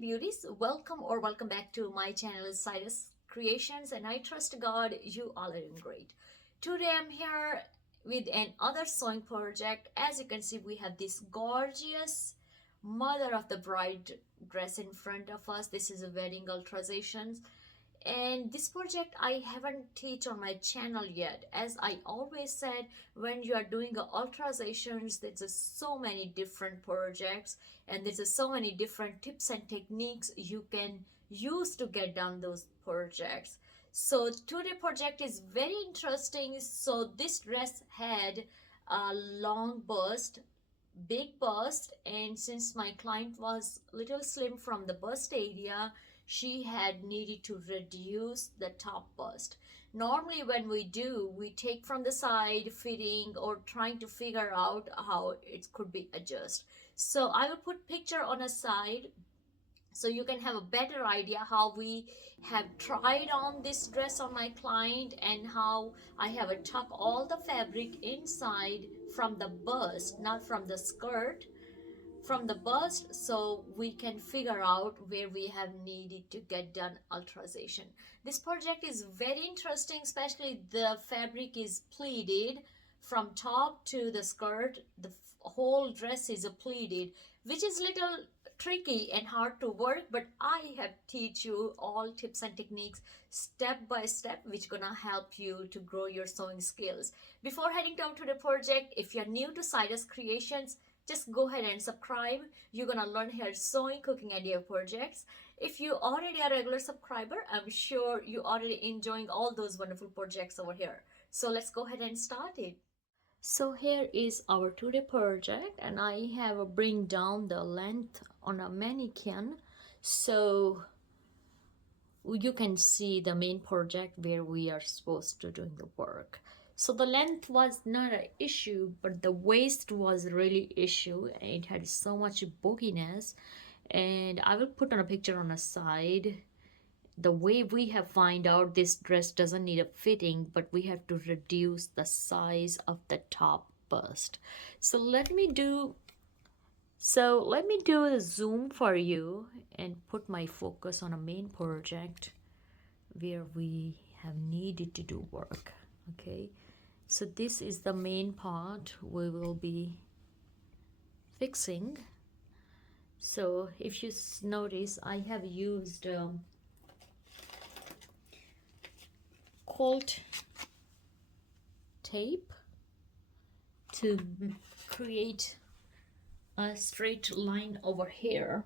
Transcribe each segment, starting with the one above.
beauties, welcome back to my channel Cyrus Creations, and I trust God you all are doing great. Today I'm here with another sewing project. As you can see, we have this gorgeous mother of the bride dress in front of us. This is a wedding alterations, and this project I haven't teach on my channel yet. As I always said, when you are doing alterations, there's so many different projects, and there's so many different tips and techniques you can use to get done those projects. So today project is very interesting. So this dress had a long bust, big bust, and since my client was little slim from the bust area, she had needed to reduce the top bust. Normally when we take from the side fitting or trying to figure out how it could be adjusted. So I will put picture on a side so you can have a better idea how we have tried on this dress on my client and how I have tuck all the fabric inside from the bust, not from the skirt, from the bust, so we can figure out where we have needed to get done alteration. This project is very interesting, especially the fabric is pleated from top to the skirt. The whole dress is pleated, which is little tricky and hard to work, but I have teach you all tips and techniques step by step which gonna help you to grow your sewing skills. Before heading down to the project, if you're new to Cyrus Creations, just go ahead and subscribe. You're gonna learn here sewing, cooking, idea projects. If you already are a regular subscriber, I'm sure you already enjoying all those wonderful projects over here. So let's go ahead and start it. So here is our today project, and I have bring down the length on a mannequin so you can see the main project where we are supposed to doing the work. So the length was not an issue, but the waist was really issue. It had so much bulkiness, and I will put on a picture on the side. The way we have find out this dress doesn't need a fitting, but we have to reduce the size of the top bust. So let me do the zoom for you and put my focus on a main project where we have needed to do work. Okay, so this is the main part we will be fixing. So if you notice, I have used quilt tape to create a straight line over here.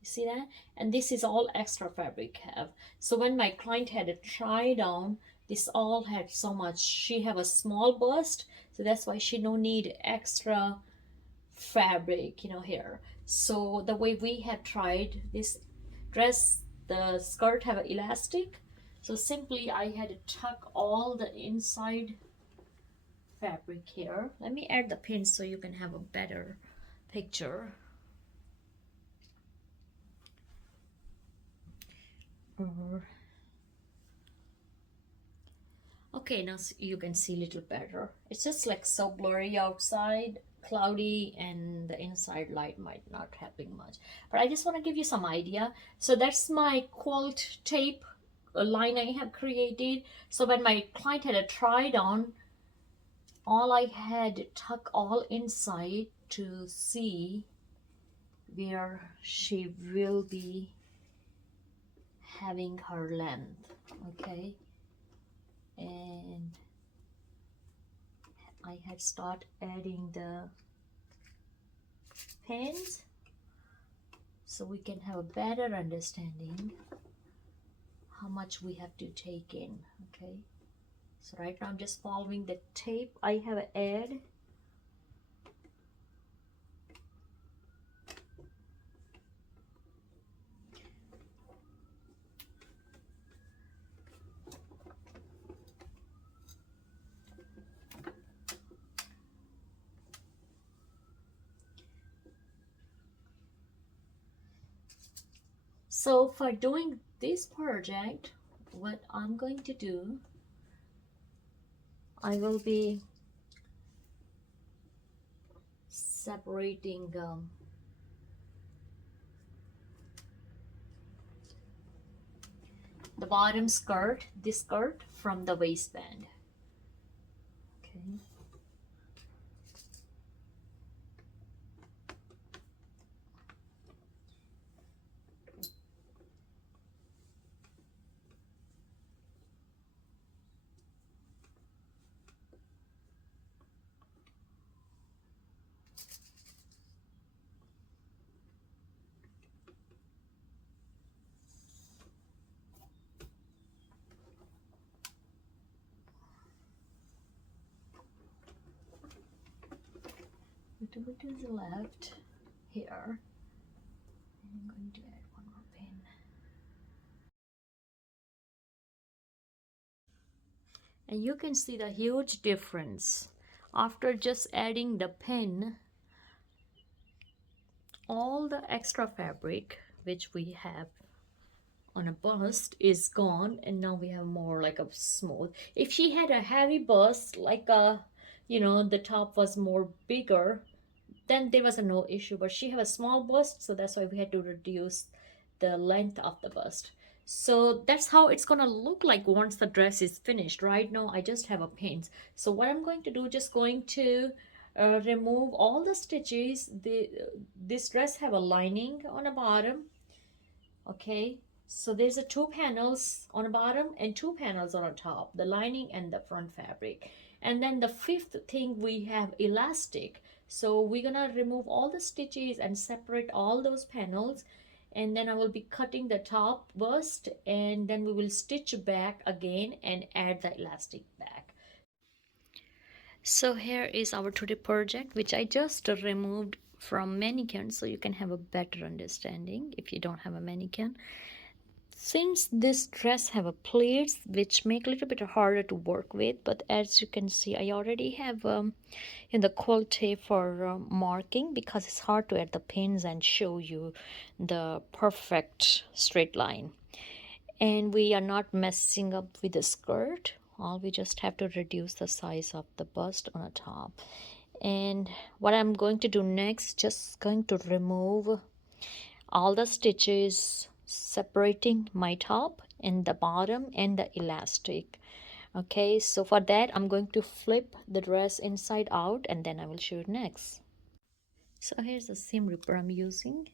You see that? And this is all extra fabric have. So when my client had a try down, this all had so much. She have a small bust, so that's why she no need extra fabric, here. So the way we have tried this dress, the skirt have an elastic. So simply I had to tuck all the inside fabric here. Let me add the pins so you can have a better picture. Okay, now you can see a little better. It's just like so blurry outside, cloudy, and the inside light might not helping much. But I just want to give you some idea. So that's my quilt tape line I have created. So when my client had a tried on, all I had to tuck all inside to see where she will be having her length. Okay, and I had start adding the pins so we can have a better understanding how much we have to take in. Okay, so right now I'm just following the tape I have add. So for doing this project, what I'm going to do, I will be separating the bottom skirt, this skirt from the waistband. Okay. Little bit to the left here. I'm going to add one more pin. And you can see the huge difference after just adding the pin. All the extra fabric which we have on a bust is gone, and now we have more like a smooth. If she had a heavy bust, like a, you know, the top was more bigger, then there was a no issue. But she have a small bust, so that's why we had to reduce the length of the bust. So that's how it's gonna look like once the dress is finished. Right now I just have a pins. So what I'm going to do, just going to remove all the stitches. This dress have a lining on the bottom. Okay, so there's a two panels on the bottom and two panels on the top, the lining and the front fabric. And then the fifth thing, we have elastic. So we're gonna remove all the stitches and separate all those panels, and then I will be cutting the top bust, and then we will stitch back again and add the elastic back. So here is our 2D project, which I just removed from mannequin, so you can have a better understanding if you don't have a mannequin. Since this dress have a pleats which make a little bit harder to work with, but as you can see I already have in the quilt tape for marking, because it's hard to add the pins and show you the perfect straight line. And we are not messing up with the skirt. All we just have to reduce the size of the bust on the top. And what I'm going to do next, just going to remove all the stitches separating my top and the bottom and the elastic. Okay, so for that I'm going to flip the dress inside out, and then I will show you next. So here's the seam ripper I'm using,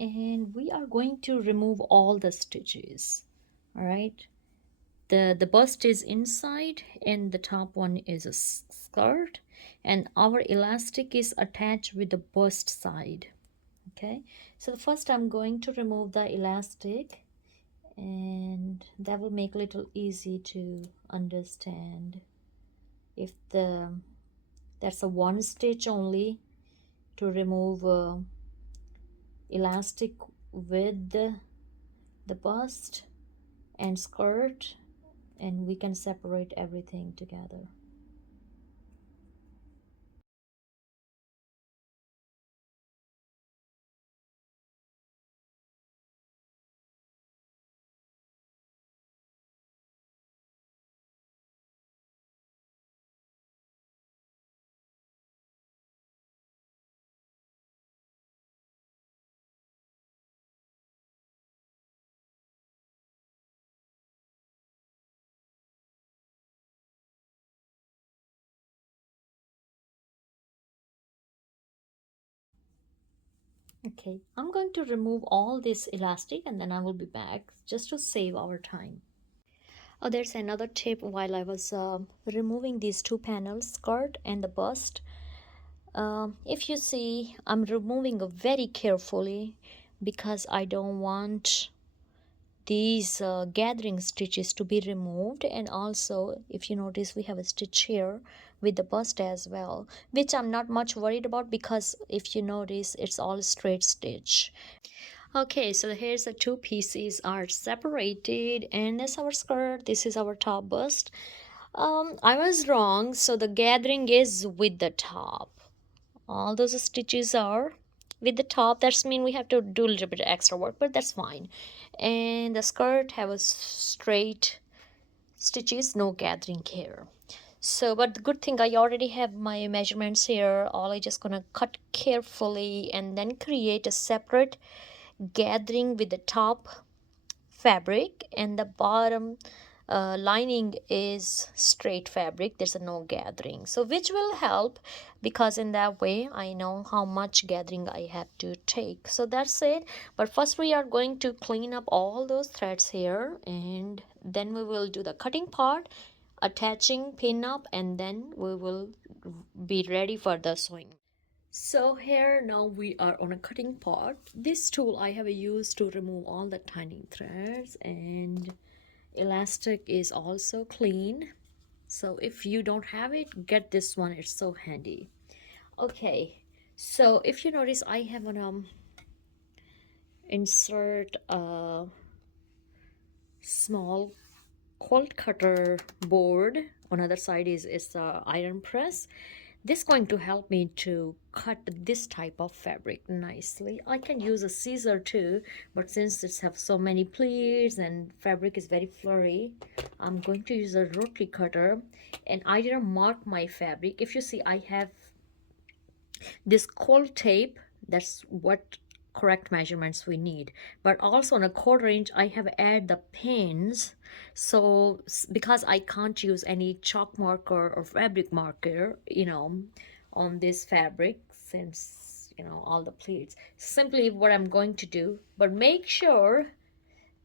and we are going to remove all the stitches. All right, the bust is inside and the top one is a skirt, and our elastic is attached with the bust side. Okay, so first I'm going to remove the elastic, and that will make it a little easy to understand. If that's a one stitch only to remove elastic with the bust and skirt, and we can separate everything together. Okay, I'm going to remove all this elastic, and then I will be back just to save our time. Oh, there's another tip. While I was removing these two panels, skirt and the bust, if you see, I'm removing it very carefully because I don't want these gathering stitches to be removed. And also, if you notice, we have a stitch here with the bust as well, which I'm not much worried about, because if you notice, it's all straight stitch. Okay, so here's the two pieces are separated, and that's our skirt, this is our top bust. I was wrong, so the gathering is with the top. All those stitches are with the top. That's mean we have to do a little bit of extra work, but that's fine. And the skirt have a straight stitches, no gathering here. So, but the good thing, I already have my measurements here. All I just gonna cut carefully and then create a separate gathering with the top fabric, and the bottom lining is straight fabric. There's a no gathering, so which will help, because in that way I know how much gathering I have to take. So that's it. But first we are going to clean up all those threads here, and then we will do the cutting part, attaching, pin up, and then we will be ready for the sewing. So here now we are on a cutting part. This tool I have used to remove all the tiny threads, and elastic is also clean. So if you don't have it, get this one, it's so handy. Okay, so if you notice, I have an insert a small quilt cutter board. On other side is the iron press. This is going to help me to cut this type of fabric nicely. I can use a scissor too, but since it's have so many pleats and fabric is very flurry, I'm going to use a rotary cutter. And I didn't mark my fabric. If you see, I have this cold tape. That's what correct measurements we need. But also on a 1/4 inch I have add the pins. So because I can't use any chalk marker or fabric marker, on this fabric, since all the pleats, simply what I'm going to do. But make sure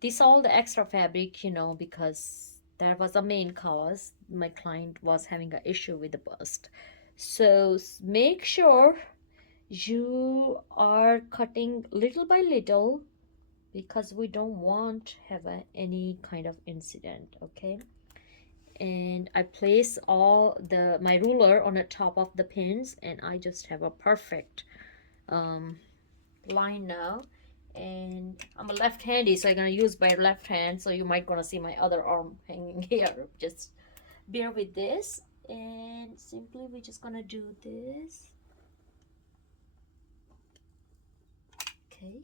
this all the extra fabric, because that was the main cause. My client was having an issue with the bust. So make sure you are cutting little by little, because we don't want have any kind of incident. Okay, and I place all my ruler on the top of the pins, and I just have a perfect line now. And I'm a left-handy, so I'm gonna use my left hand, so you might gonna see my other arm hanging here. Just bear with this, and simply we're just gonna do this. Okay.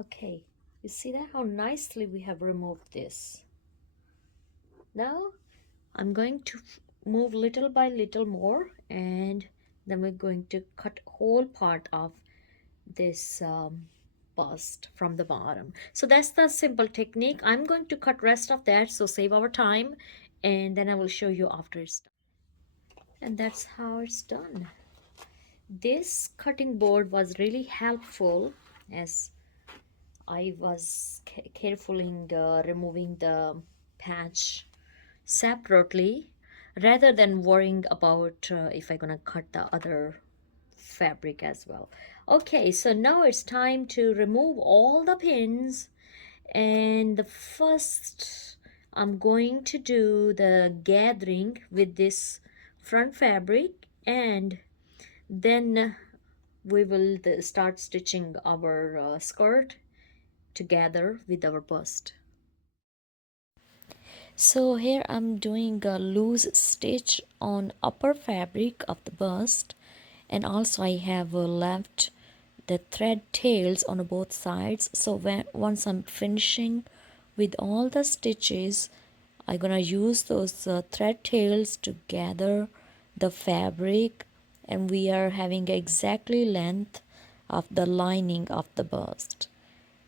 Okay, you see that how nicely we have removed this. Now I'm going to move little by little more, and then we're going to cut whole part of this bust from the bottom. So that's the simple technique. I'm going to cut rest of that, so save our time, and then I will show you after it's done. And that's how it's done. This cutting board was really helpful, as I was carefully removing the patch separately, rather than worrying about if I'm gonna cut the other fabric as well. Okay, so now it's time to remove all the pins, and the first I'm going to do the gathering with this front fabric, and then we will start stitching our skirt together with our bust. So here I'm doing a loose stitch on upper fabric of the bust, and also I have left the thread tails on both sides. So once I'm finishing with all the stitches, I'm gonna use those thread tails to gather the fabric, and we are having exactly length of the lining of the bust.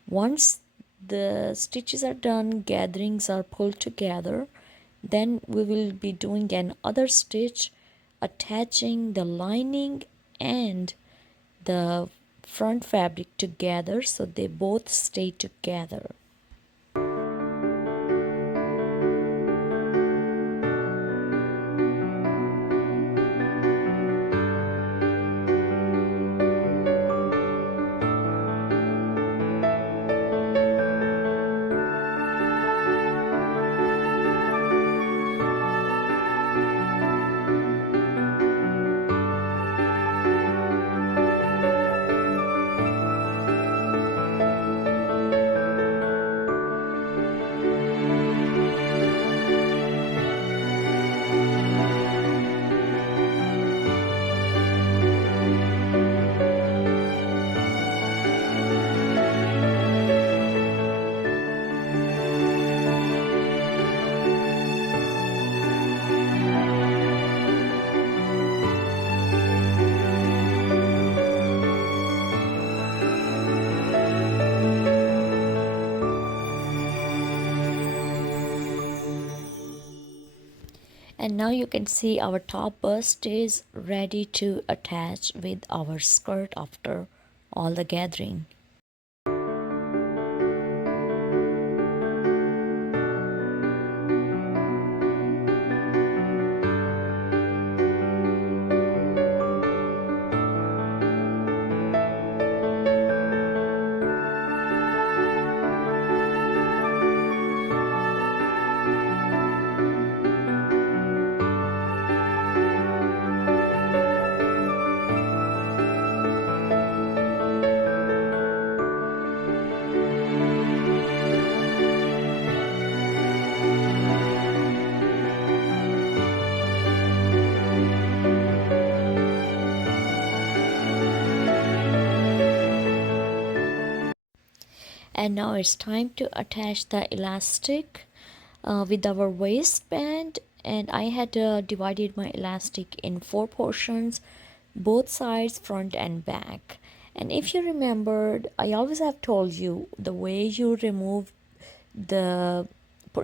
Once the stitches are done, gatherings are pulled together, then we will be doing another stitch attaching the lining and the front fabric together, so they both stay together. And now you can see our top bust is ready to attach with our skirt after all the gathering. And now it's time to attach the elastic with our waistband. And I had divided my elastic in four portions, both sides, front and back. And if you remembered, I always have told you the way you remove the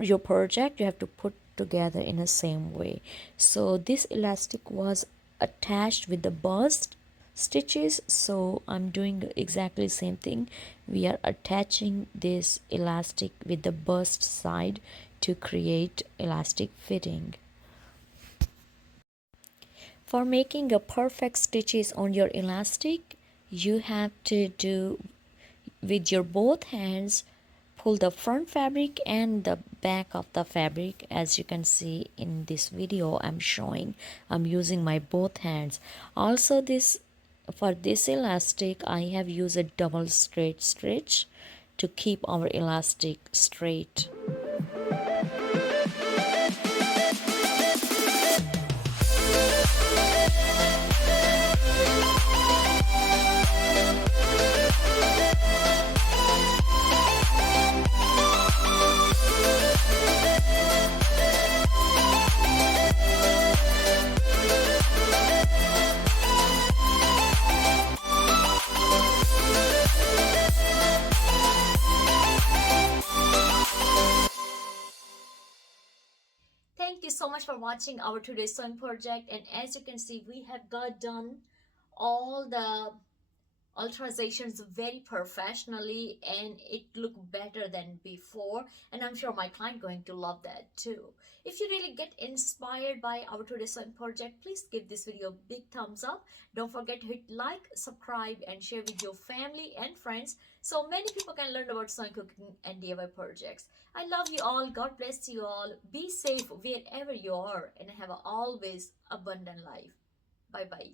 your project, you have to put together in the same way. So this elastic was attached with the bust stitches, so I'm doing exactly the same thing. We are attaching this elastic with the bust side to create elastic fitting. For making a perfect stitches on your elastic, you have to do with your both hands, pull the front fabric and the back of the fabric. As you can see in this video, I'm using my both hands. Also, this for this elastic I have used a double straight stitch to keep our elastic straight. Thank you so much for watching our today's sewing project. And as you can see, we have got done all the alterations very professionally, and it looked better than before, and I'm sure my client going to love that too. If you really get inspired by our today's sewing project, please give this video a big thumbs up. Don't forget to hit like, subscribe and share with your family and friends so many people can learn about sewing, cooking and DIY projects. I love you all. God bless you all. Be safe wherever you are and have a always abundant life. Bye bye.